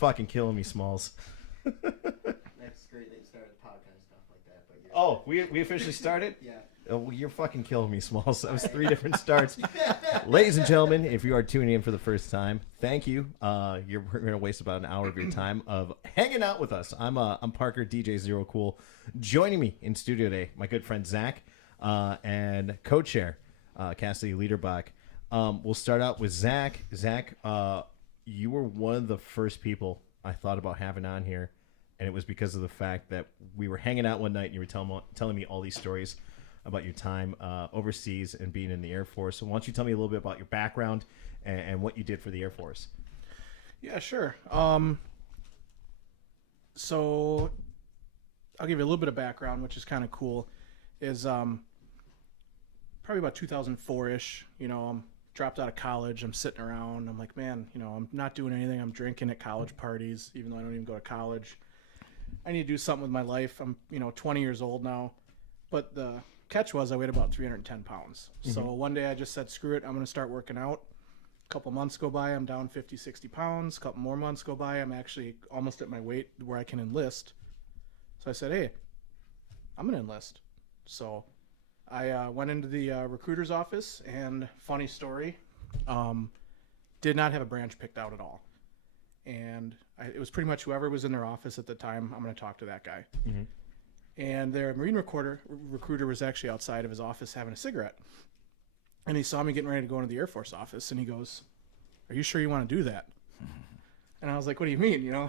fucking killing me, Smalls. That's great that you started a podcast stuff like that. But Oh, we officially started? Yeah. Oh, well, you're fucking killing me, Smalls. That was 3 different starts. Ladies and gentlemen, if you are tuning in for the first time, thank you. We're going to waste about an hour of your time of hanging out with us. I'm Parker, DJ Zerocool. Joining me in studio today, my good friend Zach, and co-chair Cassidy Liederbach. We'll start out with Zach. Zach, you were one of the first people I thought about having on here, and it was because of the fact that we were hanging out one night and you were telling me all these stories about your time overseas and being in the Air Force. So why don't you tell me a little bit about your background and what you did for the Air Force? Yeah, sure. So I'll give you a little bit of background, which is kind of cool. Is probably about 2004-ish. I'm dropped out of college. I'm sitting around. I'm like, man, I'm not doing anything. I'm drinking at college parties, even though I don't even go to college. I need to do something with my life. I'm 20 years old now. But the catch was I weighed about 310 pounds. Mm-hmm. So one day I just said, screw it, I'm going to start working out. A couple months go by, I'm down 50, 60 pounds. A couple more months go by, I'm actually almost at my weight where I can enlist. So I said, hey, I'm going to enlist. So I went into the recruiter's office, and funny story, did not have a branch picked out at all. And it was pretty much whoever was in their office at the time, I'm going to talk to that guy. Mm-hmm. And their Marine recruiter was actually outside of his office having a cigarette. And he saw me getting ready to go into the Air Force office, and he goes, are you sure you want to do that? And I was like, what do you mean,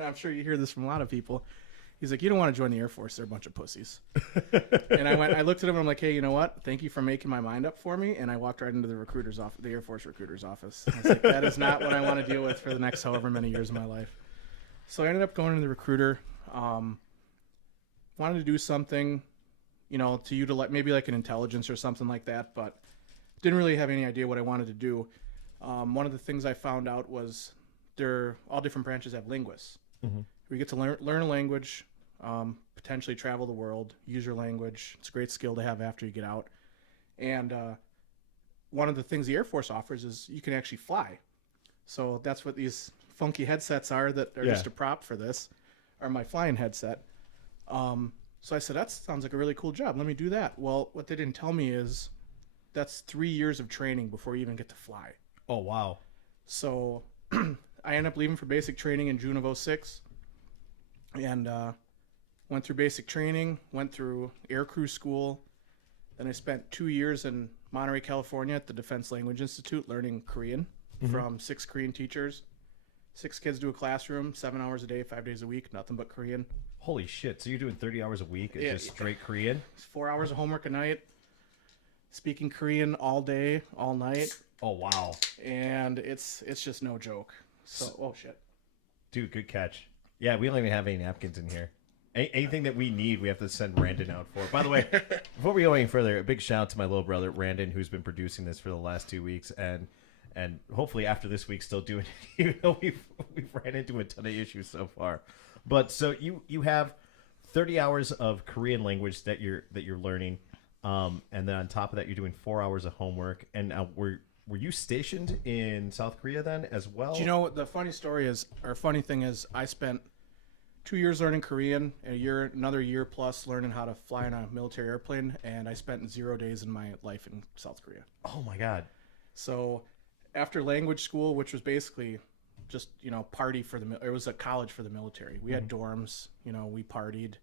I'm sure you hear this from a lot of people. He's like, you don't want to join the Air Force. They're a bunch of pussies. And I looked at him, and I'm like, hey, you know what? Thank you for making my mind up for me. And I walked right into the Air Force recruiter's office. I was like, that is not what I want to deal with for the next however many years of my life. So I ended up going to the recruiter. Wanted to do something, to utilize maybe like an intelligence or something like that, but didn't really have any idea what I wanted to do. One of the things I found out was all different branches have linguists. Mm-hmm. We get to learn a language, potentially travel the world, use your language. It's a great skill to have after you get out. And one of the things the Air Force offers is you can actually fly. So that's what these funky headsets are that are just a prop for this, are my flying headset. So I said, that sounds like a really cool job. Let me do that. Well, what they didn't tell me is that's 3 years of training before you even get to fly. Oh, wow. So I ended up leaving for basic training in June of 2006 and went through basic training, went through air crew school. Then I spent 2 years in Monterey, California at the Defense Language Institute learning Korean from 6 Korean teachers. 6 kids to a classroom, 7 hours a day, 5 days a week, nothing but Korean. Holy shit. So you're doing 30 hours a week and just straight Korean? It's 4 hours of homework a night, speaking Korean all day, all night. Oh, wow. And it's just no joke. So, oh, shit. Dude, good catch. Yeah, we don't even have any napkins in here. Anything that we need, we have to send Randon out for. By the way, before we go any further, a big shout out to my little brother, Randon, who's been producing this for the last 2 weeks. And hopefully after this week, still doing it, even though we've ran into a ton of issues so far. But so you have 30 hours of Korean language that you're learning, and then on top of that, you're doing 4 hours of homework. And were you stationed in South Korea then as well? Do you know what the funny thing is? I spent 2 years learning Korean, another year plus learning how to fly in a military airplane, and I spent 0 days in my life in South Korea. Oh my God! So after language school, which was basically just party for it was a college for the military. We had dorms, we partied,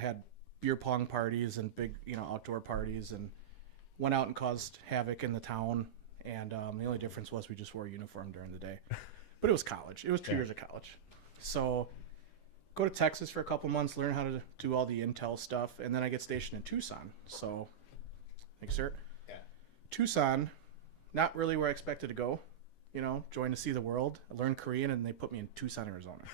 had beer pong parties and big outdoor parties, and went out and caused havoc in the town. And the only difference was we just wore a uniform during the day. But it was college. It was 2 years of college. So go to Texas for a couple months, learn how to do all the intel stuff, and then I get stationed in Tucson. So thanks, sir. Yeah. Tucson, not really where I expected to go. Join to see the world. I learned Korean, and they put me in Tucson, Arizona.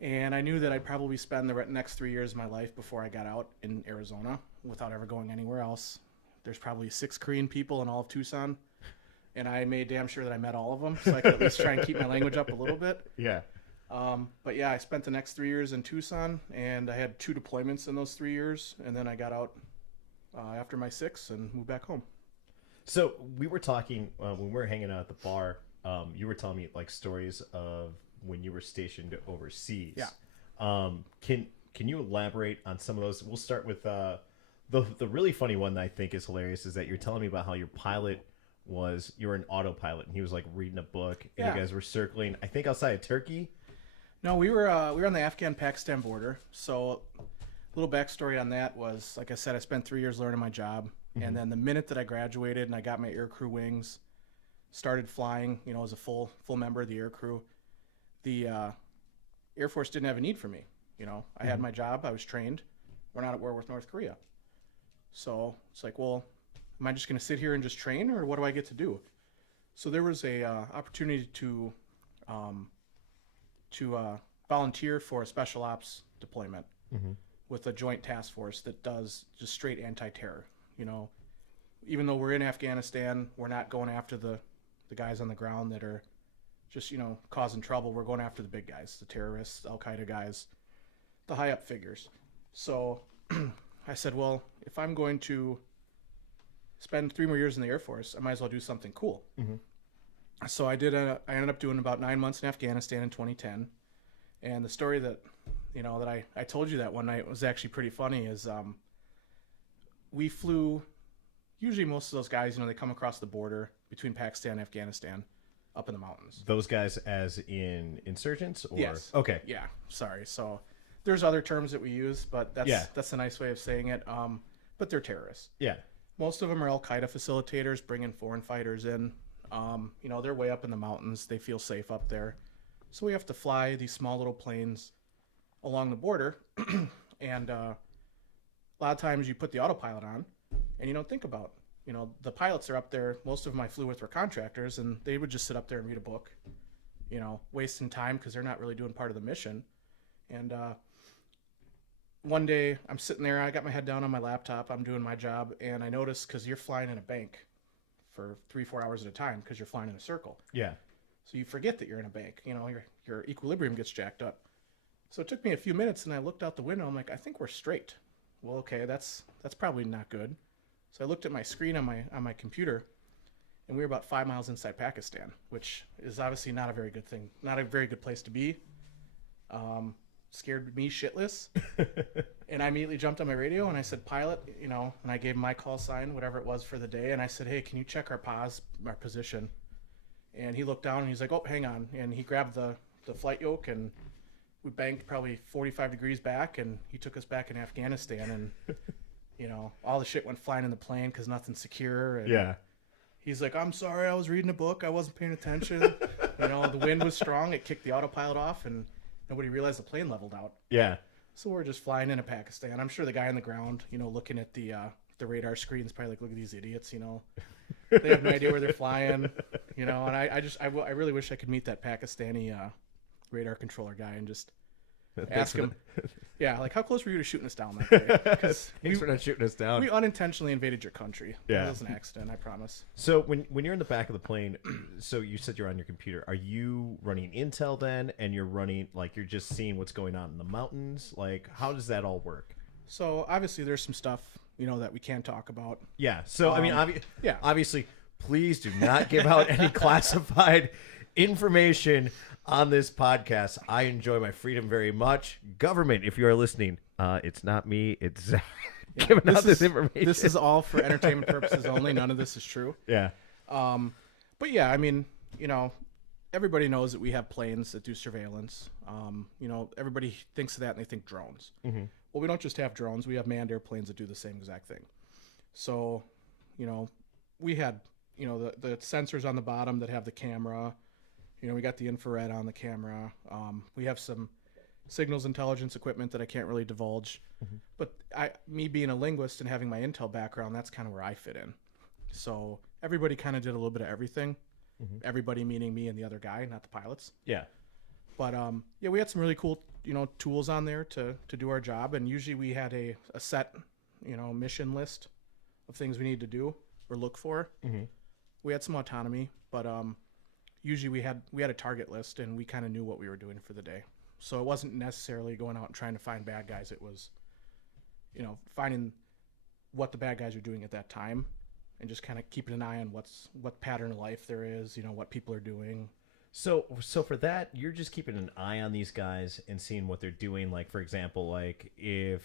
And I knew that I'd probably spend the next 3 years of my life before I got out in Arizona without ever going anywhere else. There's probably 6 Korean people in all of Tucson, and I made damn sure that I met all of them, so I could at least try and keep my language up a little bit. Yeah. But yeah, I spent the next 3 years in Tucson, and I had 2 deployments in those 3 years, and then I got out after my 6 and moved back home. So we were talking when we were hanging out at the bar you were telling me like stories of when you were stationed overseas. Yeah. Can you elaborate on some of those? We'll start with the really funny one that I think is hilarious is that you're telling me about how your pilot you were an autopilot and he was like reading a book and Yeah. you guys were circling, I think outside of Turkey. No, we were on the Afghan-Pakistan border. So, a little backstory on that was, like I said, I spent 3 years learning my job, and then the minute that I graduated and I got my aircrew wings, started flying, as a full member of the aircrew, the Air Force didn't have a need for me. I had my job, I was trained. We're not at war with North Korea, so it's like, well, am I just going to sit here and just train, or what do I get to do? So there was a opportunity to volunteer for a special ops deployment with a joint task force that does just straight anti-terror. Even though we're in Afghanistan, we're not going after the guys on the ground that are just, causing trouble. We're going after the big guys, the terrorists, Al-Qaeda guys, the high up figures. So I said, well, if I'm going to spend 3 more years in the Air Force, I might as well do something cool. So I ended up doing about 9 months in Afghanistan in 2010. And the story that, that I told you that one night was actually pretty funny is we flew, usually most of those guys, they come across the border between Pakistan and Afghanistan up in the mountains. Those guys as in insurgents? Or? Yes. Okay. Yeah, sorry. So there's other terms that we use, but that's a nice way of saying it. But they're terrorists. Yeah. Most of them are Al-Qaeda facilitators bringing foreign fighters in. They're way up in the mountains. They feel safe up there. So we have to fly these small little planes along the border. And a lot of times you put the autopilot on and you don't think about, the pilots are up there. Most of them I flew with were contractors, and they would just sit up there and read a book, wasting time because they're not really doing part of the mission. And one day I'm sitting there, I got my head down on my laptop, I'm doing my job, and I noticed, because you're flying in a bank for 3-4 hours at a time because you're flying in a circle. Yeah. So you forget that you're in a bank. Your equilibrium gets jacked up. So it took me a few minutes, and I looked out the window. I'm like, I think we're straight. Well, okay, that's probably not good. So I looked at my screen on my computer, and we were about 5 miles inside Pakistan, which is obviously not a very good thing, not a very good place to be. Scared me shitless. And I immediately jumped on my radio and I said, pilot, and I gave him my call sign, whatever it was for the day. And I said, hey, can you check our position? And he looked down and he's like, oh, hang on. And he grabbed the flight yoke and we banked probably 45 degrees back, and he took us back in Afghanistan. And, all the shit went flying in the plane because nothing's secure. And Yeah. he's like, I'm sorry, I was reading a book. I wasn't paying attention. The wind was strong. It kicked the autopilot off, and nobody realized the plane leveled out. Yeah. So we're just flying into Pakistan. I'm sure the guy on the ground, looking at the radar screen is probably like, look at these idiots, They have no idea where they're flying, And I really wish I could meet that Pakistani radar controller guy and just ask him, yeah, like, how close were you to shooting us down that day? Thanks for not shooting us down. We unintentionally invaded your country. Yeah. That was an accident, I promise. So when you're in the back of the plane, so you said you're on your computer. Are you running Intel then, and you're just seeing what's going on in the mountains? Like, how does that all work? So obviously there's some stuff, that we can talk about. Yeah. So I mean, yeah. obviously, please do not give out any classified information on this podcast. I enjoy my freedom very much. Government, if you are listening, it's not me. It's Zach giving out this information. This is all for entertainment purposes only. None of this is true. Yeah. But yeah, I mean, everybody knows that we have planes that do surveillance. Everybody thinks of that and they think drones. Mm-hmm. Well, we don't just have drones. We have manned airplanes that do the same exact thing. So, we had, the sensors on the bottom that have the camera. We got the infrared on the camera. We have some signals intelligence equipment that I can't really divulge. Mm-hmm. But me being a linguist and having my Intel background, that's kind of where I fit in. So everybody kind of did a little bit of everything. Mm-hmm. Everybody meaning me and the other guy, not the pilots. Yeah. But we had some really cool, tools on there to do our job. And usually we had a set, mission list of things we need to do or look for. Mm-hmm. We had some autonomy, but usually we had a target list, and we kind of knew what we were doing for the day. So it wasn't necessarily going out and trying to find bad guys. It was, finding what the bad guys are doing at that time and just kind of keeping an eye on what pattern of life there is, what people are doing. So for that, you're just keeping an eye on these guys and seeing what they're doing. Like, for example, like if,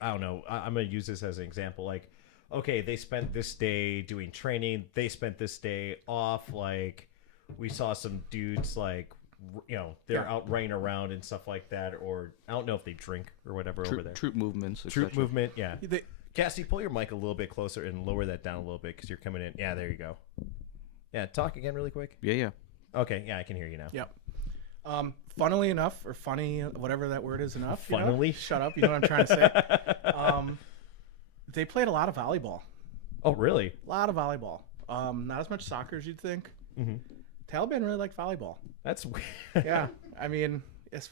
I don't know, I'm going to use this as an example. Like, okay, they spent this day doing training. They spent this day off. Like, we saw some dudes, like, they're out running around and stuff like that. Or I don't know if they drink or whatever over there. Troop movements. Troop movement, yeah. Cassie, pull your mic a little bit closer and lower that down a little bit because you're coming in. Yeah, there you go. Yeah, talk again really quick. Yeah. Okay, yeah, I can hear you now. Yep. Funnily enough, or funny, whatever that word is enough. Funnily? Shut up. You know what I'm trying to say. They played a lot of volleyball. Oh, really? A lot of volleyball. Not as much soccer as you'd think. Mm-hmm. Taliban really liked volleyball. That's weird. Yeah. I mean,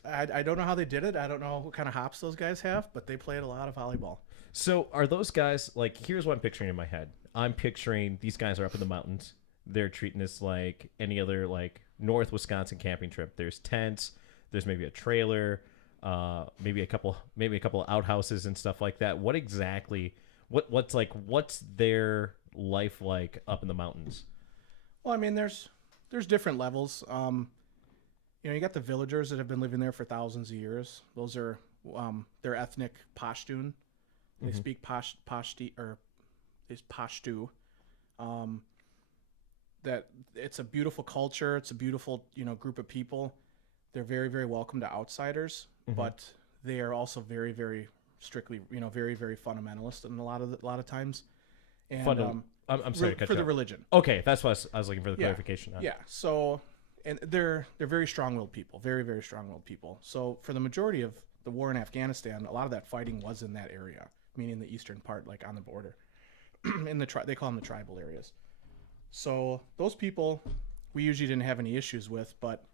I don't know how they did it. I don't know what kind of hops those guys have, but they played a lot of volleyball. So are those guys, like, here's what I'm picturing in my head. I'm picturing these guys are up in the mountains. They're treating this like any other, like, North Wisconsin camping trip. There's tents. There's maybe a trailer, maybe a couple of outhouses and stuff like that. What exactly, what's their life like up in the mountains? Well, I mean, there's different levels. You got the villagers that have been living there for thousands of years. Those are they're ethnic Pashtun. They speak Pashto. That it's a beautiful culture. It's a beautiful, group of people. They're very, very welcome to outsiders, but they are also very, very strictly, very, very fundamentalist in a lot of times. And I'm sorry to cut for you the off. religion. Okay, that's what I was looking for the clarification on. Yeah. So, and they're very strong-willed people, very, very strong-willed people. So for the majority of the war in Afghanistan, a lot of that fighting was in that area, meaning the eastern part, like on the border. They call them the tribal areas. So those people we usually didn't have any issues with, but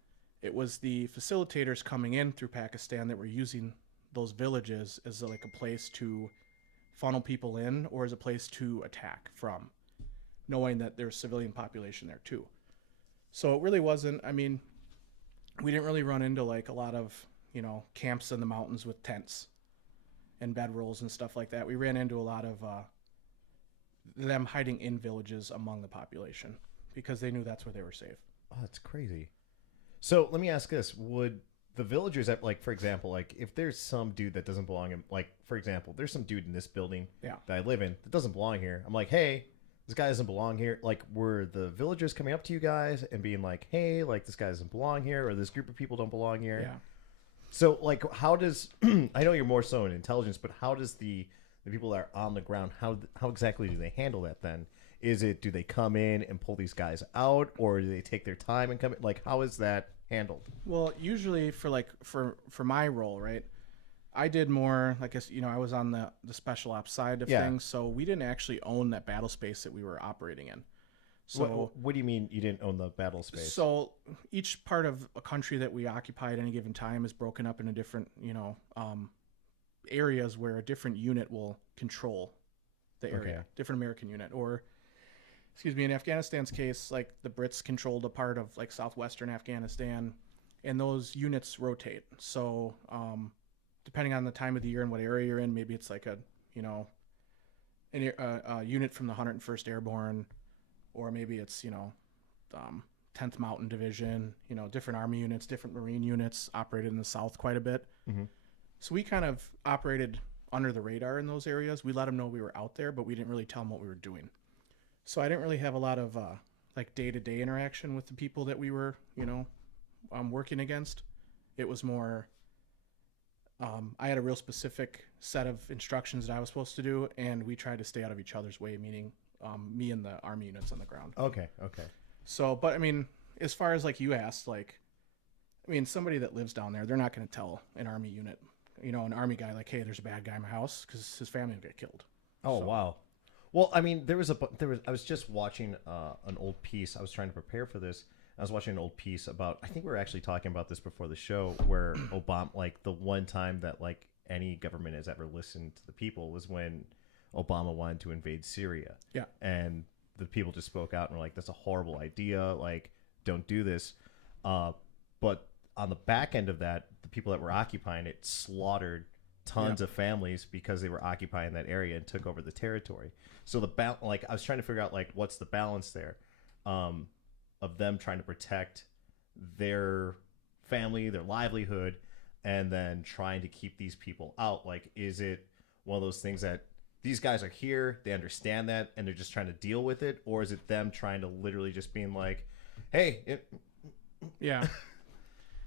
it was the facilitators coming in through Pakistan that were using those villages as like a place to funnel people in or as a place to attack from, knowing that there's civilian population there too. So it really wasn't, I mean, we didn't really run into like a lot of, camps in the mountains with tents and bedrolls and stuff like that. We ran into a lot of them hiding in villages among the population because they knew that's where they were safe. Oh, that's crazy. So let me ask this. Would the villagers, like, for example, like if there's some dude that doesn't belong in, like, for example, there's some dude in this building that I live in that doesn't belong here. I'm like, hey, this guy doesn't belong here. Like, were the villagers coming up to you guys and being like, hey, like, this guy doesn't belong here, or this group of people don't belong here? Yeah. So, like, how does, I know you're more so in intelligence, but how does the people that are on the ground, how exactly do they handle that then? Do they come in and pull these guys out, or do they take their time and come in? Like, how is that handled? Well, usually for my role, right, I did more, like, I was on the special ops side of things, so we didn't actually own that battle space that we were operating in. So what do you mean you didn't own the battle space? So each part of a country that we occupy at any given time is broken up into different, areas where a different unit will control the area, different American unit. Or, in Afghanistan's case, like the Brits controlled a part of like southwestern Afghanistan, and those units rotate. So depending on the time of the year and what area you're in, maybe it's like a unit from the 101st Airborne, or maybe it's 10th Mountain Division, different Army units, different Marine units operated in the South quite a bit. Mm-hmm. So we kind of operated under the radar in those areas. We let them know we were out there, but we didn't really tell them what we were doing. So I didn't really have a lot of like day-to-day interaction with the people that we were, working against. It was more, I had a real specific set of instructions that I was supposed to do, and we tried to stay out of each other's way, meaning me and the Army units on the ground. Okay. So, but I mean, as far as like you asked, like, I mean, somebody that lives down there, they're not going to tell an Army unit, an Army guy, like, hey, there's a bad guy in my house, because his family will get killed. Oh, so. Wow. Well, I mean, I was just watching an old piece. I was trying to prepare for this. I was watching an old piece about, I think we were actually talking about this before the show, where Obama, like the one time that like any government has ever listened to the people was when Obama wanted to invade Syria. Yeah. And the people just spoke out and were like, that's a horrible idea. Like, don't do this. But on the back end of that, the people that were occupying it slaughtered tons of families because they were occupying that area and took over the territory. So like I was trying to figure out like what's the balance there, of them trying to protect their family, their livelihood, and then trying to keep these people out. Like, is it one of those things that these guys are here, they understand that, and they're just trying to deal with it, or is it them trying to literally just being like, hey, yeah.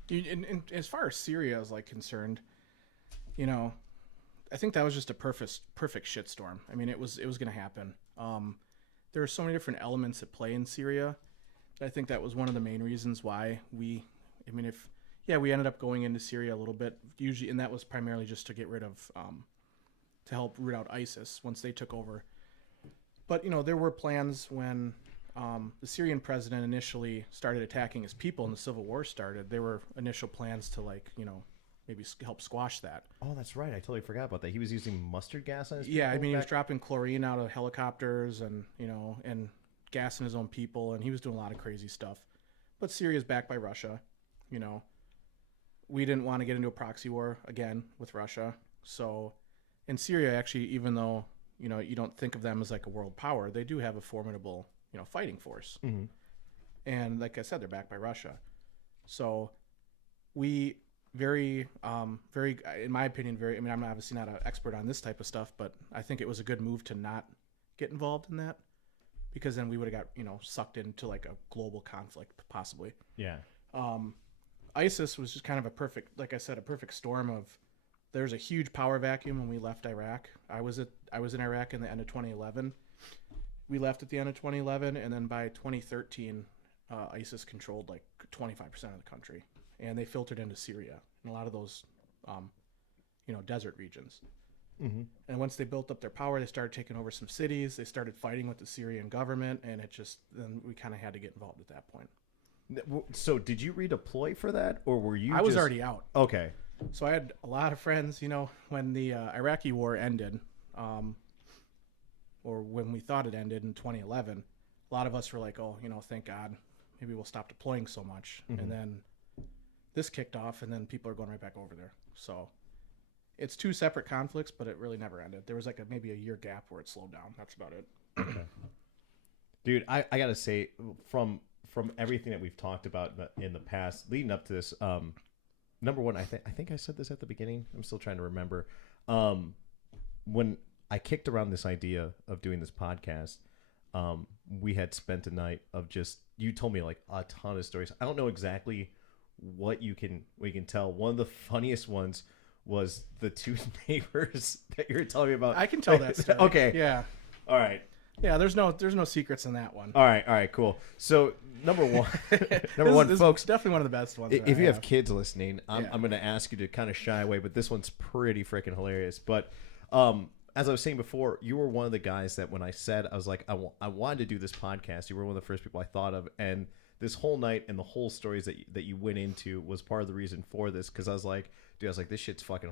And as far as Syria is like concerned, you know, I think that was just a perfect shitstorm. I mean, it was going to happen. There are so many different elements at play in Syria. I think that was one of the main reasons why we ended up going into Syria a little bit, usually, and that was primarily just to get rid of, to help root out ISIS once they took over. But, you know, there were plans when the Syrian president initially started attacking his people and the civil war started. There were initial plans to, like, you know, maybe help squash that. oh, that's right, I totally forgot about that. He was using mustard gas on his Yeah, I people mean, he was back- dropping chlorine out of helicopters and, you know, and gassing his own people, and he was doing a lot of crazy stuff. But Syria's backed by Russia, you know. We didn't want to get into a proxy war again with Russia. So in Syria, actually, even though, you know, you don't think of them as like a world power, they do have a formidable, you know, fighting force. Mhm. And like I said, they're backed by Russia. So we very, in my opinion, I mean, I'm obviously not an expert on this type of stuff, but I think it was a good move to not get involved in that, because then we would have got, you know, sucked into like a global conflict possibly. Yeah. ISIS was just kind of a perfect, like I said, a perfect storm of, there's a huge power vacuum when we left Iraq. I was in Iraq in the end of 2011. We left at the end of 2011, and then by 2013, ISIS controlled like 25% of the country, and they filtered into Syria and a lot of those, you know, desert regions. Mm-hmm. And once they built up their power, they started taking over some cities. They started fighting with the Syrian government, and then we kind of had to get involved at that point. So did you redeploy for that, or were you I was already out. Okay. So I had a lot of friends, you know, when the Iraqi war ended, or when we thought it ended in 2011, a lot of us were like, oh, you know, thank God, maybe we'll stop deploying so much. Mm-hmm. And then this kicked off, and then people are going right back over there. So it's two separate conflicts, but it really never ended. There was like maybe a year gap where it slowed down. That's about it. Okay. Dude, I gotta say, from everything that we've talked about in the past, leading up to this, number one, I think I said this at the beginning. I'm still trying to remember. When I kicked around this idea of doing this podcast, we had spent a night of just, you told me like a ton of stories. I don't know exactly what you can tell. One of the funniest ones was the two neighbors that you were telling me about. I can tell that story. Okay. Yeah. All right. Yeah, there's no secrets in that one. All right, cool. So number one, This folks, is definitely one of the best ones. if you have kids listening, I'm Yeah. going to ask you to kind of shy away, but this one's pretty freaking hilarious. But as I was saying before, you were one of the guys that when I said, I was like, I wanted to do this podcast, you were one of the first people I thought of. And this whole night and the whole stories that you went into was part of the reason for this, because I was like, this shit's fucking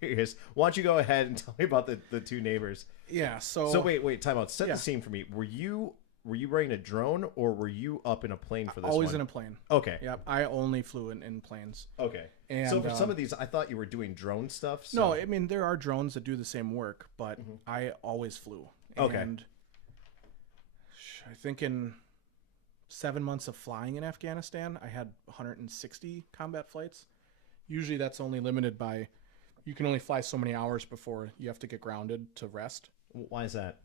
hilarious. Why don't you go ahead and tell me about the two neighbors? Yeah. So wait, time out. Set Yeah. the scene for me. Were you wearing a drone, or were you up in a plane for this always one? in a plane. Okay. Yep. I only flew in planes. Okay. And, so for some of these, I thought you were doing drone stuff. So. No, I mean there are drones that do the same work, but I always flew. Okay. And I think in 7 months of flying in Afghanistan, I had 160 combat flights. Usually that's only limited by, you can only fly so many hours before you have to get grounded to rest. Why is that?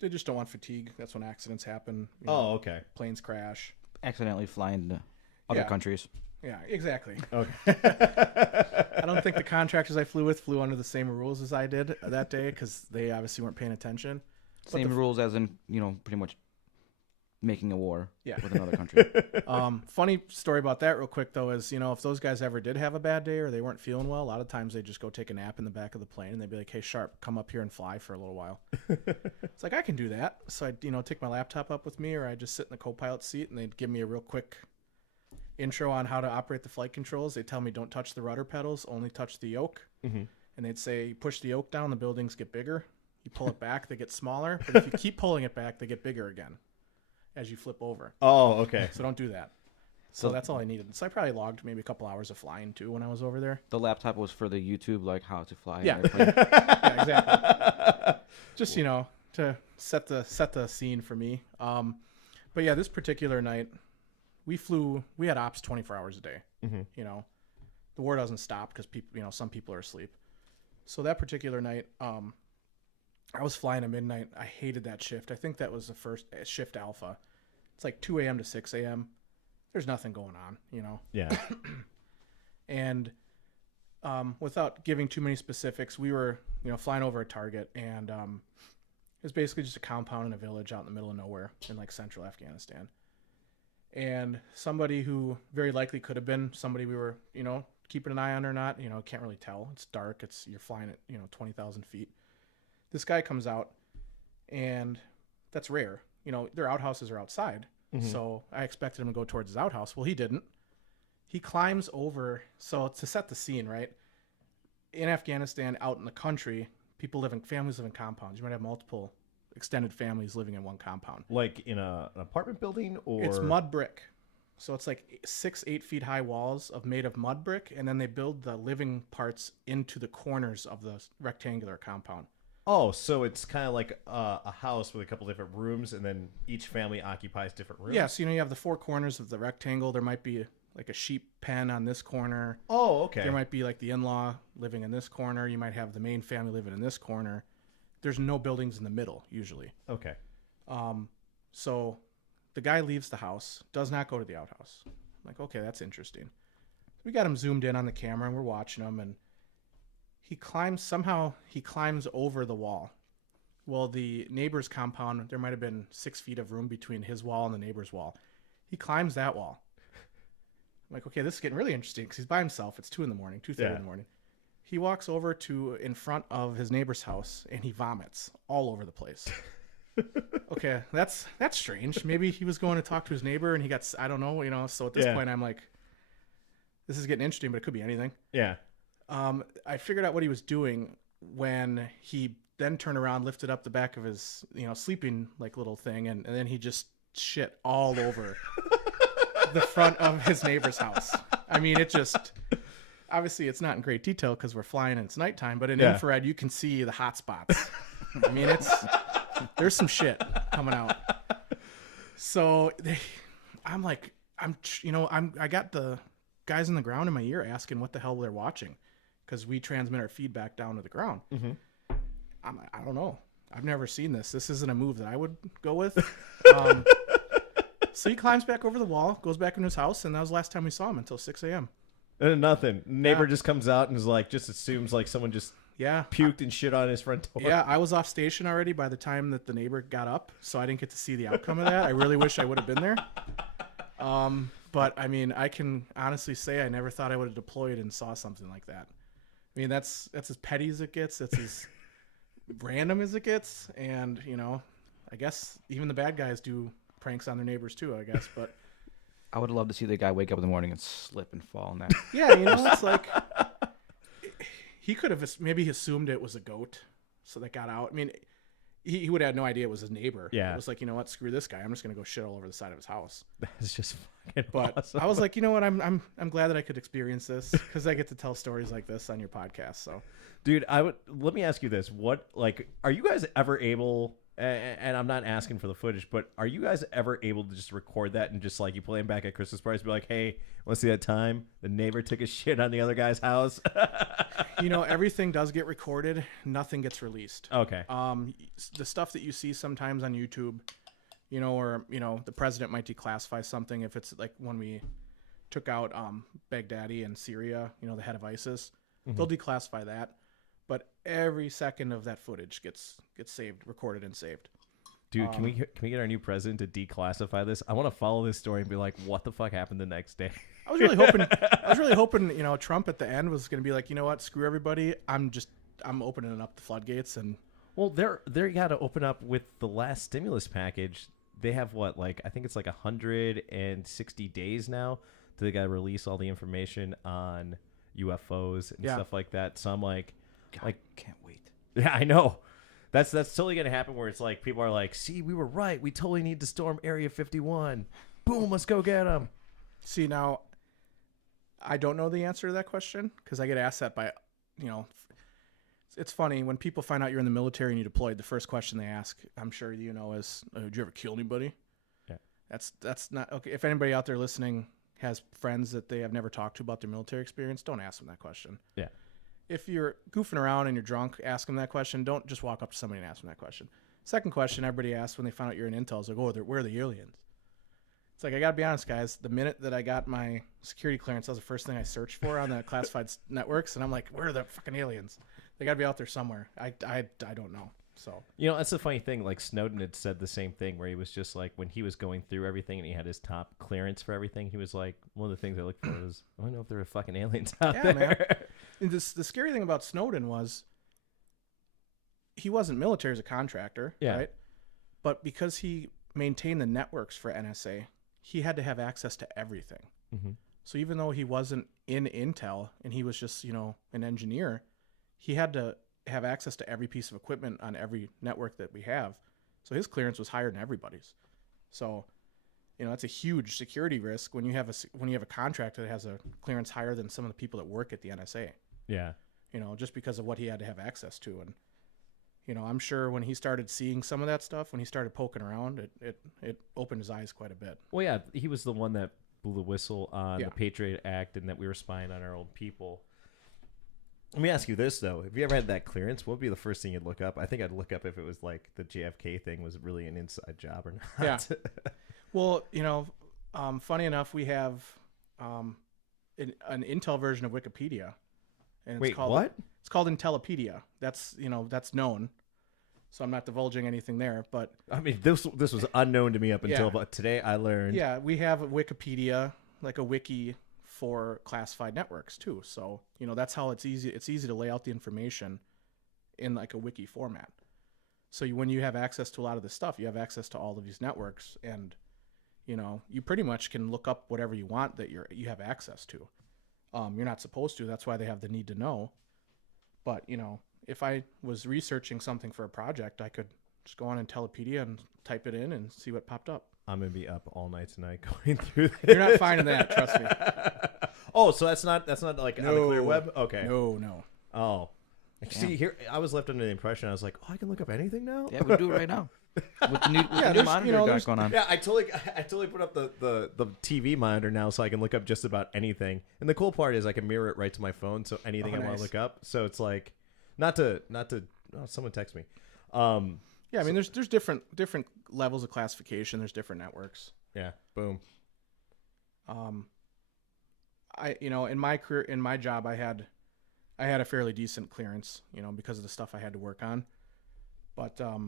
They just don't want fatigue. That's when accidents happen. Oh, okay. Planes crash. Accidentally flying to other Yeah. countries. Yeah, exactly. Okay. I don't think the contractors I flew with flew under the same rules as I did that day, because they obviously weren't paying attention. Same rules as in, pretty much making a war Yeah. with another country. Funny story about that real quick, though, is, if those guys ever did have a bad day or they weren't feeling well, a lot of times they just go take a nap in the back of the plane, and they'd be like, hey, Sharp, come up here and fly for a little while. It's like, I can do that. So I'd, take my laptop up with me, or I'd just sit in the co-pilot seat, and they'd give me a real quick intro on how to operate the flight controls. They'd tell me, don't touch the rudder pedals, only touch the yoke. Mm-hmm. And they'd say, you push the yoke down, the buildings get bigger. You pull it back, they get smaller. But if you keep pulling it back, they get bigger again as you flip over. Oh, okay. So don't do that. So that's all I needed. So I probably logged maybe a couple hours of flying too when I was over there. The laptop was for the YouTube, like how to fly. Yeah. an airplane. Yeah, exactly. Just to set the scene for me. But yeah, this particular night, we had ops 24 hours a day. Mm-hmm. The war doesn't stop because people, some people are asleep. So that particular night, I was flying at midnight. I hated that shift. I think that was the first shift alpha. It's like 2 a.m. to 6 a.m. There's nothing going on, Yeah. And without giving too many specifics, we were, flying over a target, and it was basically just a compound in a village out in the middle of nowhere in like central Afghanistan. And somebody who very likely could have been somebody we were, keeping an eye on or not, can't really tell. It's dark. You're flying at, 20,000 feet. This guy comes out, and that's rare. Their outhouses are outside. Mm-hmm. So I expected him to go towards his outhouse. Well, he didn't. He climbs over. So to set the scene, right? In Afghanistan, out in the country, families live in compounds. You might have multiple extended families living in one compound. Like in an apartment building, or It's mud brick. So it's like 6-8 feet high walls made of mud brick, and then they build the living parts into the corners of the rectangular compound. Oh, so it's kind of like a house with a couple different rooms, and then each family occupies different rooms. Yeah, so you have the 4 corners of the rectangle. There might be like a sheep pen on this corner. Oh, okay. There might be like the in-law living in this corner. You might have the main family living in this corner. There's no buildings in the middle usually. Okay. So the guy leaves the house, does not go to the outhouse. I'm like, okay, that's interesting. We got him zoomed in on the camera, and we're watching him, and he climbs over the wall. Well, the neighbor's compound, there might have been 6 feet of room between his wall and the neighbor's wall. He climbs that wall. I'm like, okay, this is getting really interesting because he's by himself. It's 2 in the morning, 2:30 in the morning. He walks over to in front of his neighbor's house, and he vomits all over the place. Okay, that's strange. Maybe he was going to talk to his neighbor, and he got, I don't know, So at this point, I'm like, this is getting interesting, but it could be anything. Yeah. I figured out what he was doing when he then turned around, lifted up the back of his, sleeping like little thing, and then he just shit all over the front of his neighbor's house. I mean, it just, obviously it's not in great detail because we're flying and it's nighttime, but in infrared, you can see the hot spots. I mean, there's some shit coming out. So I got the guys on the ground in my ear asking what the hell they're watching, because we transmit our feedback down to the ground. Mm-hmm. I don't know. I've never seen this. This isn't a move that I would go with. So he climbs back over the wall, goes back into his house, and that was the last time we saw him until 6 a.m. And nothing. Neighbor just comes out and is like, just assumes like someone just puked and shit on his front door. Yeah, I was off station already by the time that the neighbor got up, so I didn't get to see the outcome of that. I really wish I would have been there. But I mean, I can honestly say I never thought I would have deployed and saw something like that. I mean, that's as petty as it gets. That's as random as it gets. And, I guess even the bad guys do pranks on their neighbors too, I guess. But I would love to see the guy wake up in the morning and slip and fall in that. yeah, it's like he could have maybe assumed it was a goat, so that got out. I mean, he would have had no idea it was his neighbor. Yeah. It was like, you know what, screw this guy. I'm just gonna go shit all over the side of his house. That's just fucking But awesome. I was like, you know what, I'm glad that I could experience this because I get to tell stories like this on your podcast. So, Dude, let me ask you this: are you guys ever able? And I'm not asking for the footage, but are you guys ever able to just record that and just like you play them back at Christmas parties, be like, "Hey, want to see that time the neighbor took a shit on the other guy's house"? Everything does get recorded. Nothing gets released. Okay. The stuff that you see sometimes on YouTube, or the president might declassify something if it's like when we took out Baghdadi in Syria, the head of ISIS. Mm-hmm. They'll declassify that. But every second of that footage gets saved, recorded, and saved. Dude, can we get our new president to declassify this? I want to follow this story and be like, what the fuck happened the next day? I was really hoping, Trump at the end was going to be like, you know what, screw everybody. I'm opening up the floodgates. And well, they're got to open up with the last stimulus package. They have I think it's like 160 days now till they got to release all the information on UFOs and stuff like that. So I'm like, God, can't wait. Yeah, I know. That's totally gonna happen. Where it's like people are like, "See, we were right. We totally need to storm Area 51. Boom, let's go get them." See, now, I don't know the answer to that question because I get asked that by, you know, it's funny when people find out you're in the military and you deployed. The first question they ask, I'm sure you know, is, "Did you ever kill anybody?" Yeah. That's not okay. If anybody out there listening has friends that they have never talked to about their military experience, don't ask them that question. Yeah. If you're goofing around and you're drunk, ask them that question. Don't just walk up to somebody and ask them that question. Second question everybody asks when they find out you're in intel is like, "Oh, where are the aliens?" It's like, I gotta be honest, guys. The minute that I got my security clearance, that was the first thing I searched for on the classified networks, and I'm like, "Where are the fucking aliens? They gotta be out there somewhere." I don't know. So You know, that's the funny thing. Like Snowden had said the same thing, where he was just like, when he was going through everything and he had his top clearance for everything, he was like, one of the things I looked for was, I don't know if there are fucking aliens out yeah, there. man. And the scary thing about Snowden was he wasn't military as a contractor, Yeah. right? But because he maintained the networks for NSA, he had to have access to everything. Mm-hmm. So even though he wasn't in Intel and he was just, an engineer, he had to have access to every piece of equipment on every network that we have. So his clearance was higher than everybody's. So, that's a huge security risk when you have a contractor that has a clearance higher than some of the people that work at the NSA. Yeah. Just because of what he had to have access to. And, I'm sure when he started seeing some of that stuff, when he started poking around, it opened his eyes quite a bit. Well, yeah, he was the one that blew the whistle on Yeah. the Patriot Act and that we were spying on our own people. Let me ask you this, though. If you ever had that clearance, what would be the first thing you'd look up? I think I'd look up if it was like the JFK thing was really an inside job or not. Yeah. Well, funny enough, we have an Intel version of Wikipedia. And Wait, what? It's called Intellipedia. That's known. So I'm not divulging anything there, but I mean, this was unknown to me up until about today. I learned. yeah, we have a Wikipedia, like a wiki for classified networks too. So, that's how it's easy to lay out the information in like a wiki format. So when you have access to a lot of this stuff, you have access to all of these networks, and you pretty much can look up whatever you want that you have access to. You're not supposed to. That's why they have the need to know. But, if I was researching something for a project, I could just go on Intellipedia and type it in and see what popped up. I'm going to be up all night tonight going through this. You're not finding that, trust me. Oh, so that's not like on the clear web? Okay. No. Oh. See, here I was left under the impression, I was like, oh, I can look up anything now? Yeah, we do it right now. With the new there's- monitor there's- going on. Yeah, I totally put up the TV monitor now so I can look up just about anything. And the cool part is I can mirror it right to my phone, so anything I want nice. to look up. So it's like not to someone text me. Yeah, I mean, there's different levels of classification. There's different networks. Yeah, boom. In my career, in my job, I had a fairly decent clearance, because of the stuff I had to work on. But a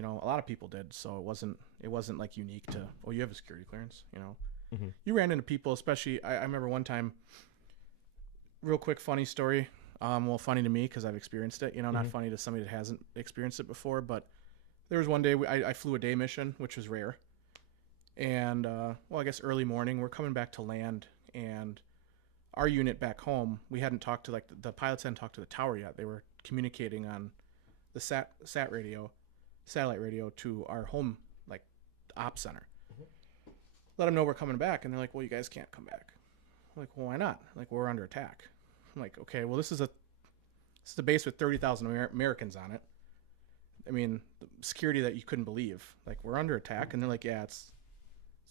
lot of people did, so it wasn't like unique to, oh, you have a security clearance, Mm-hmm. You ran into people, especially I remember one time, real quick funny story. Well, funny to me because I've experienced it, not funny to somebody that hasn't experienced it before. But there was one day I flew a day mission, which was rare. And, I guess early morning, we're coming back to land, and our unit back home, we hadn't talked to, the pilots hadn't talked to the tower yet. They were communicating on the satellite radio to our home, ops center. Let them know we're coming back, and they're like, well, you guys can't come back. I'm like, well, why not? Like, we're under attack. I'm like, okay, well, this is a base with 30,000 Americans on it. I mean, security that you couldn't believe. Like, we're under attack, and they're like, yeah, it's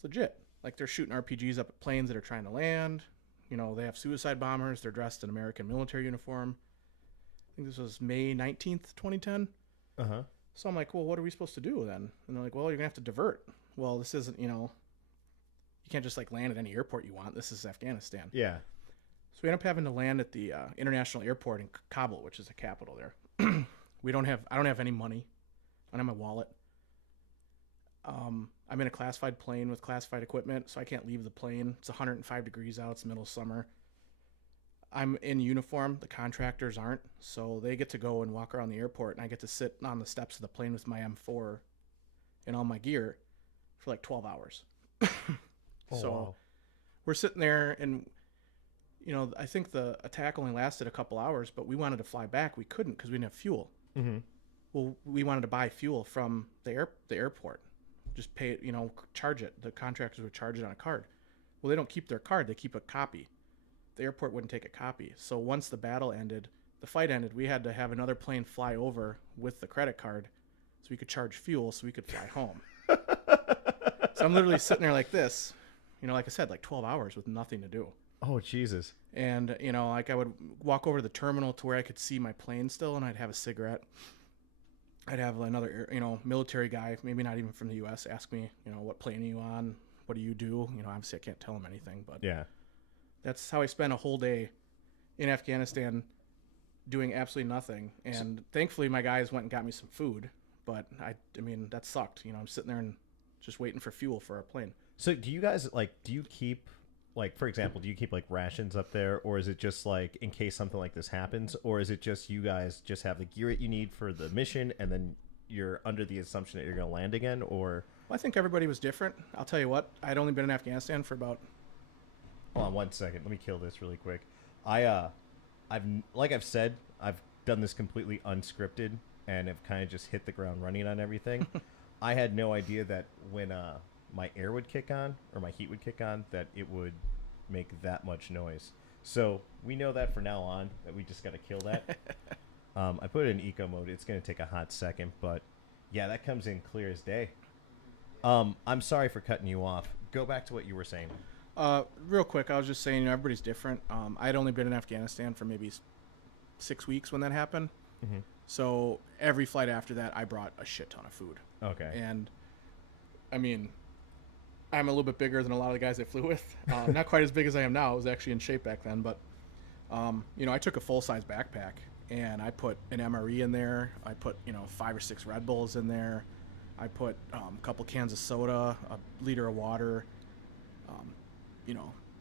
legit. Like, they're shooting RPGs up at planes that are trying to land. They have suicide bombers. They're dressed in American military uniform. I think this was May 19th, 2010. Uh-huh. So I'm like, well, what are we supposed to do then? And they're like, well, you're going to have to divert. Well, this isn't, you can't just land at any airport you want. This is Afghanistan. Yeah. So we end up having to land at the international airport in Kabul, which is the capital there. I don't have any money. I don't have my wallet. I'm in a classified plane with classified equipment, so I can't leave the plane. It's 105 degrees out. It's middle of summer. I'm in uniform. The contractors aren't, so they get to go and walk around the airport, and I get to sit on the steps of the plane with my M4 and all my gear for 12 hours. So wow. We're sitting there, and I think the attack only lasted a couple hours, but we wanted to fly back. We couldn't because we didn't have fuel. Mm-hmm. Well, we wanted to buy fuel from the airport, just pay it, charge it. The contractors would charge it on a card. Well, they don't keep their card; they keep a copy. The airport wouldn't take a copy. So once the battle ended, the fight ended, we had to have another plane fly over with the credit card, so we could charge fuel, so we could fly home. So I'm literally sitting there like this, like I said, like 12 hours with nothing to do. Oh, Jesus. And, like I would walk over to the terminal to where I could see my plane still, and I'd have a cigarette. I'd have another, military guy, maybe not even from the U.S., ask me, what plane are you on? What do you do? Obviously I can't tell him anything, but Yeah. that's how I spent a whole day in Afghanistan doing absolutely nothing. And thankfully my guys went and got me some food, but I mean, that sucked. I'm sitting there and just waiting for fuel for our plane. So do you guys do you keep for example, do you keep rations up there, or is it just in case something like this happens, or is it just you guys just have the gear that you need for the mission and then you're under the assumption that you're going to land again? Or Well, I think everybody was different. I'll tell you what, I'd only been in Afghanistan for about... Hold on 1 second. Let me kill this really quick. I've said, I've done this completely unscripted and have kind of just hit the ground running on everything. I had no idea that when my air would kick on or my heat would kick on, that it would make that much noise. So we know that for now on, that we just got to kill that. I put it in eco mode. It's going to take a hot second, but yeah, that comes in clear as day. I'm sorry for cutting you off. Go back to what you were saying. Real quick, I was just saying, everybody's different. I'd only been in Afghanistan for maybe 6 weeks when that happened. Mm-hmm. So every flight after that, I brought a shit ton of food. Okay. And I mean, I'm a little bit bigger than a lot of the guys I flew with. Not quite as big as I am now. I was actually in shape back then, but I took a full-size backpack and I put an MRE in there. I put 5 or 6 Red Bulls in there. I put a couple cans of soda, a liter of water,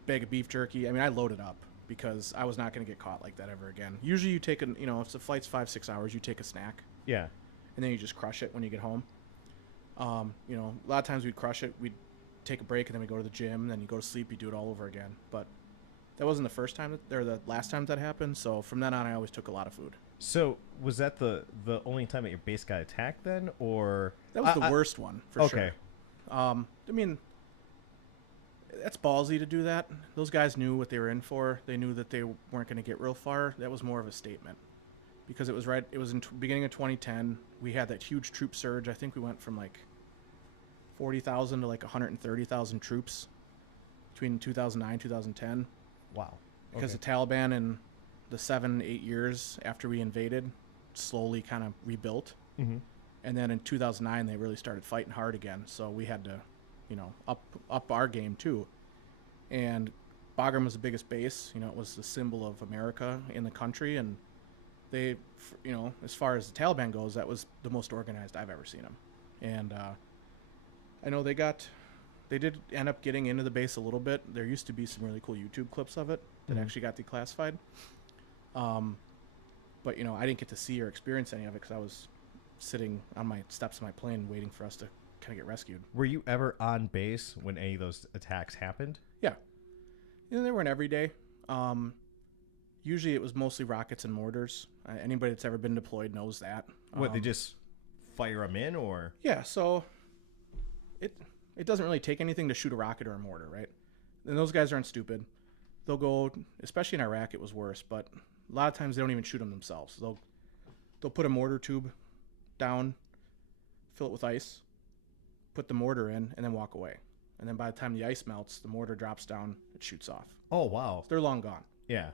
bag of beef jerky. I mean, I loaded up because I was not going to get caught like that ever again. Usually you take if the flight's 5-6 hours, you take a snack. Yeah. And then you just crush it when you get home. A lot of times we'd crush it. We'd take a break and then we go to the gym. And then you go to sleep. You do it all over again. But that wasn't the first time or the last time that happened. So from then on, I always took a lot of food. So was that the only time that your base got attacked then, or that was the worst one for sure? Okay. I mean, that's ballsy to do that. Those guys knew what they were in for. They knew that they weren't going to get real far. That was more of a statement because it was in beginning of 2010. We had that huge troop surge. I think we went from 40,000 to 130,000 troops between 2009 2010. Wow. Because the Taliban in the 7-8 years after we invaded slowly kind of rebuilt. Mm-hmm. And then in 2009 they really started fighting hard again, so we had to up our game too. And Bagram was the biggest base. It was the symbol of America in the country, and they, as far as the Taliban goes, that was the most organized I've ever seen them. And I know they did end up getting into the base a little bit. There used to be some really cool YouTube clips of it that actually got declassified. But I didn't get to see or experience any of it because I was sitting on my steps of my plane waiting for us to kind of get rescued. Were you ever on base when any of those attacks happened? Yeah. They weren't every day. Usually it was mostly rockets and mortars. Anybody that's ever been deployed knows that. What, they just fire them in, or? Yeah, so it doesn't really take anything to shoot a rocket or a mortar, right? And those guys aren't stupid. They'll go, especially in Iraq it was worse, but a lot of times they don't even shoot them themselves. They'll put a mortar tube down, fill it with ice, put the mortar in, and then walk away. And then by the time the ice melts, the mortar drops down, it shoots off. Oh, wow. They're long gone. Yeah.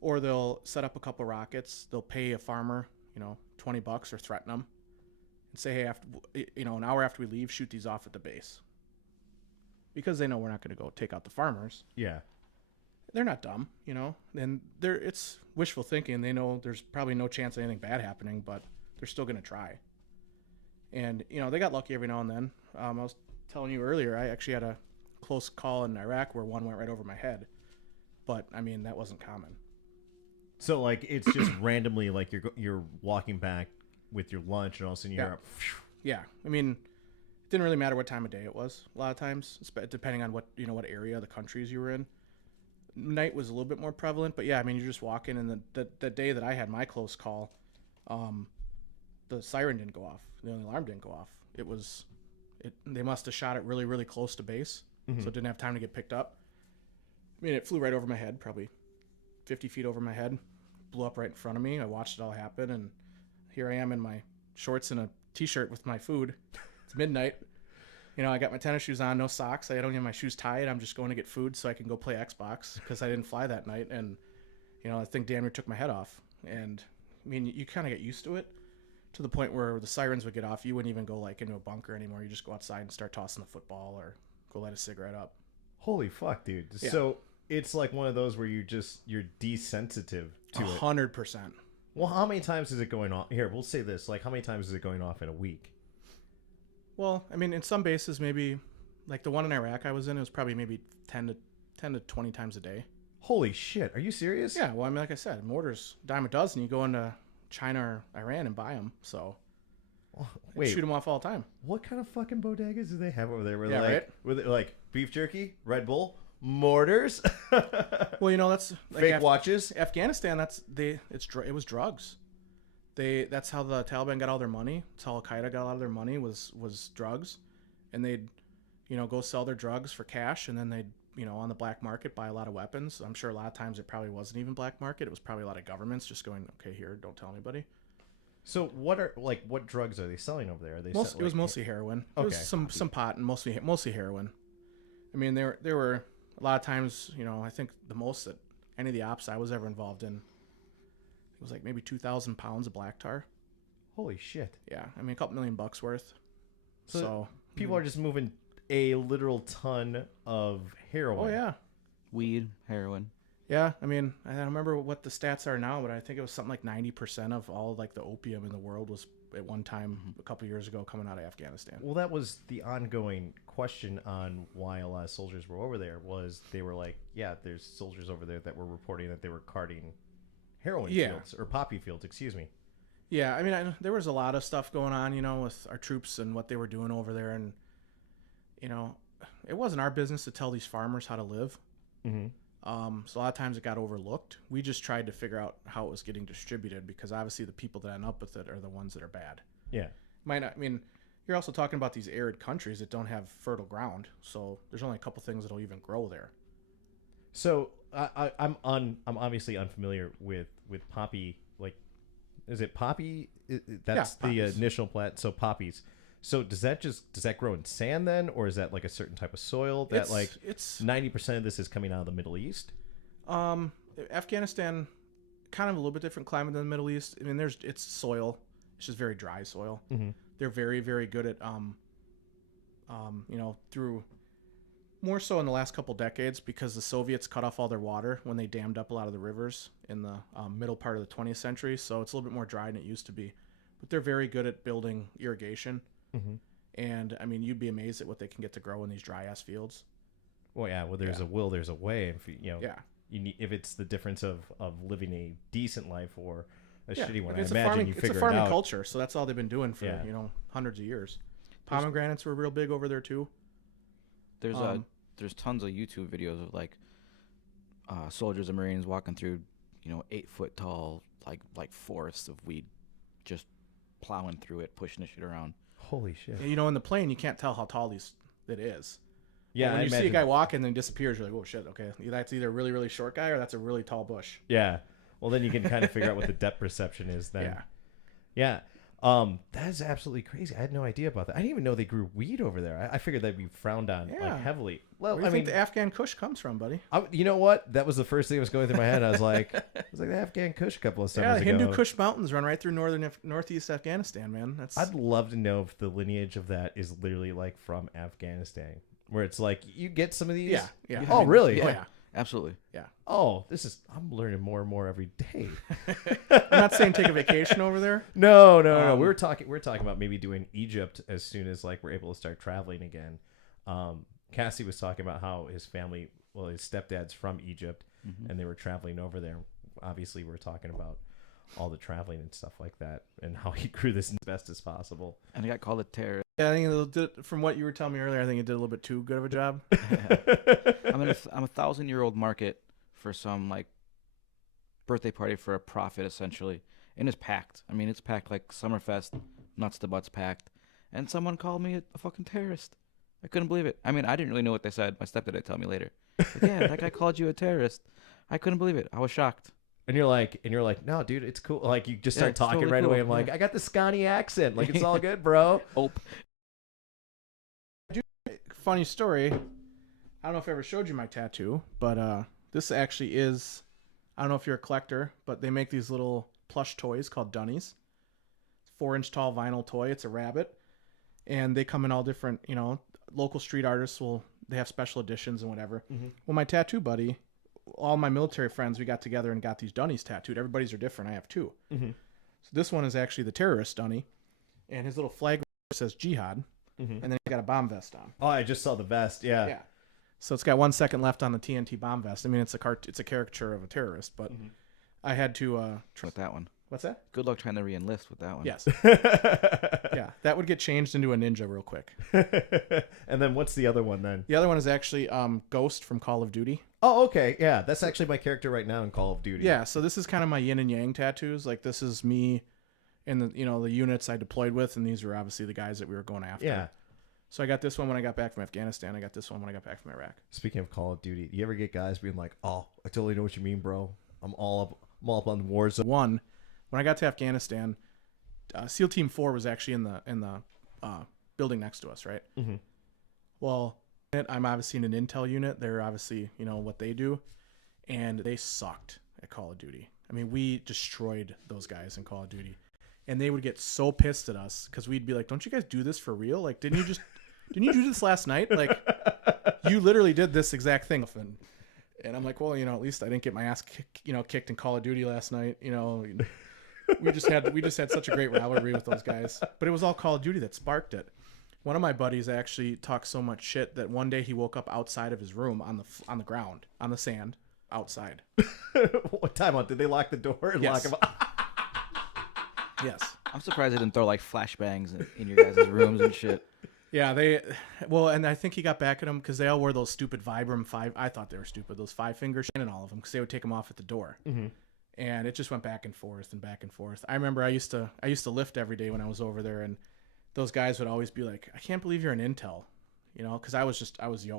Or they'll set up a couple rockets. They'll pay a farmer, $20 or threaten them and say, hey, after, an hour after we leave, shoot these off at the base. Because they know we're not going to go take out the farmers. Yeah. They're not dumb, and it's wishful thinking. They know there's probably no chance of anything bad happening, but they're still going to try. And, they got lucky every now and then. I was telling you earlier, I actually had a close call in Iraq where one went right over my head. But, I mean, that wasn't common. So, it's just randomly, you're walking back with your lunch and all of a sudden you're up. Yeah. I mean, it didn't really matter what time of day it was a lot of times, depending on what area of the countries you were in. Night was a little bit more prevalent, but yeah, I mean, you're just walking, and the day that I had my close call, the siren didn't go off. The alarm didn't go off. They must have shot it really, really close to base, so it didn't have time to get picked up. I mean, it flew right over my head, probably 50 feet over my head, blew up right in front of me. I watched it all happen, and here I am in my shorts and a t-shirt with my food. It's midnight. You know, I got my tennis shoes on, no socks. I don't have my shoes tied. I'm just going to get food so I can go play Xbox because I didn't fly that night. And, you know, I think damn near took my head off. And, I mean, you kind of get used to it to the point where the sirens would get off. You wouldn't even go, like, into a bunker anymore. You just go outside and start tossing the football or go light a cigarette up. Holy fuck, dude. Yeah. So it's like one of those where you're desensitive to it. 100%. Well, how many times is it going off? Here, we'll say this. Like, how many times is it going off in a week? Well, I mean, in some bases, maybe, like the one in Iraq I was in, it was probably maybe 10 to 20 times a day. Holy shit. Are you serious? Yeah, well, I mean, like I said, mortars, dime a dozen. You go into China or Iran and buy them, so Wait, shoot them off all the time. what kind of fucking bodegas do they have over there? Where Yeah, like, right? were they like beef jerky, Red Bull, mortars, Well, you know, that's like fake watches? Afghanistan. It was drugs. That's how the Taliban got all their money. That's how Al Qaeda got a lot of their money was drugs, and they'd, you know, go sell their drugs for cash, and then they'd, you know, on the black market buy a lot of weapons. I'm sure a lot of times it probably wasn't even black market. It was probably a lot of governments just going, okay, here, don't tell anybody. So what drugs are they selling over there? Are they It was mostly heroin. Okay. It was some pot and mostly heroin. I mean, there were a lot of times, you know, I think the most that any of the ops I was ever involved in, it was like maybe 2,000 pounds of black tar. Holy shit. Yeah, I mean, a couple $1 million worth. So People are just moving a literal ton of heroin. oh yeah, Weed, heroin. yeah. I mean, I don't remember what the stats are now, but I think it was something like 90% of all like the opium in the world was at one time a couple years ago coming out of Afghanistan. Well, that was the ongoing question on why a lot of soldiers were over there. Was they were like, yeah, there's soldiers over there that were reporting that they were carting heroin fields or poppy fields. Excuse me. Yeah, I mean, there was a lot of stuff going on, you know, with our troops and what they were doing over there, and you know, it wasn't our business to tell these farmers how to live. Mm-hmm. So a lot of times it got overlooked. We just tried to figure out how it was getting distributed because obviously the people that end up with it are the ones that are bad. Yeah. Might not. I mean, you're also talking about these arid countries that don't have fertile ground, so there's only a couple things that'll even grow there. So I'm obviously unfamiliar with poppy. Like, is it poppy? That's Yeah, the poppies. initial plant. So poppies. So does that grow in sand then, or is that like a certain type of soil that It's 90% of this is coming out of the Middle East? Afghanistan, kind of a little bit different climate than the Middle East. I mean, it's soil. It's just very dry soil. Mm-hmm. They're very, very good at, you know, through more so in the last couple decades because the Soviets cut off all their water when they dammed up a lot of the rivers in the middle part of the 20th century. So it's a little bit more dry than it used to be. But they're very good at building irrigation. Mm-hmm. And, I mean, you'd be amazed at what they can get to grow in these dry-ass fields. Well, yeah. Well, there's a will, there's a way. If you know, Yeah. you need, if it's the difference of living a decent life or a Yeah, shitty one, I mean, I imagine you it's figure a farming it out. culture, so that's all they've been doing for Yeah. you know hundreds of years. Pomegranates were real big over there too. There's tons of YouTube videos of like soldiers and Marines walking through, 8-foot tall like forests of weed, just plowing through it, pushing the shit around. Holy shit. You know, in the plane, you can't tell how tall it is. Yeah, But when I you see a imagine- guy walk and then disappears, you're like, oh shit, okay, that's either a really really short guy or that's a really tall bush. Yeah. Well, then you can kind of figure out what the depth perception is then. Yeah. Yeah. That is absolutely crazy. I had no idea about that. I didn't even know they grew weed over there. I figured that'd be frowned on Yeah. like heavily. Well, Where do you think the Afghan Kush comes from, buddy? you know what? That was the first thing that was going through my head. I was like the Afghan Kush a couple of Yeah, summers the ago. Hindu Kush mountains run right through northeast Afghanistan, man. That's I'd love to know if the lineage of that is literally like from Afghanistan, where it's like you get some of these. yeah. Oh, really? Oh yeah. Absolutely. Oh, I'm learning more and more every day. I'm not saying take a vacation over there. No. We're talking about maybe doing Egypt as soon as like we're able to start traveling again. Cassie was talking about how his family, well, his stepdad's from Egypt, and they were traveling over there. Obviously, we're talking about all the traveling and stuff like that, and how he grew this as best as possible. And I got called a terrorist. Yeah, I think from what you were telling me earlier, I think it did a little bit too good of a job. I'm a 1,000-year-old market for some like birthday party for a prophet, essentially, and it's packed. I mean, it's packed like Summerfest, nuts to butts packed. And someone called me a fucking terrorist. I couldn't believe it. I mean, I didn't really know what they said. My stepdad would tell me later. Like, yeah, that guy called you a terrorist. I couldn't believe it. I was shocked. And you're like, no, dude, it's cool. Like, you just start it's talking totally right cool. away. I'm like, I got the Scotty accent. Like, it's all good, bro. Oh, Funny story. I don't know if I ever showed you my tattoo, but this actually is. I don't know if you're a collector, but they make these little plush toys called Dunnies. 4-inch tall vinyl toy. It's a rabbit, and they come in all different. Local street artists they have special editions and whatever. Mm-hmm. Well, my tattoo buddy, all my military friends, we got together and got these Dunnies tattooed. Everybody's are different. I have 2. Mm-hmm. So this one is actually the terrorist Dunny, and his little flag says jihad, Mm-hmm. and then he's got a bomb vest on. Oh, I just saw the vest. Yeah. Yeah. So it's got 1 second left on the TNT bomb vest. I mean, it's a caricature of a terrorist, but I had to. with that one. What's that? Good luck trying to re-enlist with that one. Yes. Yeah, that would get changed into a ninja real quick. And then what's the other one then? The other one is actually Ghost from Call of Duty. Oh, okay. Yeah, that's actually my character right now in Call of Duty. Yeah, so this is kind of my yin and yang tattoos. Like, this is me and the units I deployed with, and these were obviously the guys that we were going after. Yeah. So I got this one when I got back from Afghanistan. I got this one when I got back from Iraq. Speaking of Call of Duty, do you ever get guys being like, "Oh, I totally know what you mean, bro. I'm all up on the war zone." One, when I got to Afghanistan, SEAL Team 4 was actually in the building next to us, right? Mm-hmm. Well, I'm obviously in an intel unit. They're obviously, what they do, and they sucked at Call of Duty. I mean, we destroyed those guys in Call of Duty, and they would get so pissed at us because we'd be like, "Don't you guys do this for real? Like, didn't you do this last night? Like, you literally did this exact thing." And I'm like, "Well, at least I didn't get my ass kicked in Call of Duty last night. We just had such a great rivalry with those guys, but it was all Call of Duty that sparked it." One of my buddies actually talked so much shit that one day he woke up outside of his room on the ground, on the sand, outside. What time out? Did they lock the door and Yes. lock him up? Yes. I'm surprised they didn't throw like flashbangs in your guys' rooms and shit. Yeah, and I think he got back at them because they all wore those stupid Vibram 5. I thought they were stupid, those 5-finger shit and all of them, because they would take them off at the door. Mm-hmm. And it just went back and forth and back and forth. I remember I used to lift every day when I was over there, and those guys would always be like, "I can't believe you're an intel," because I was young.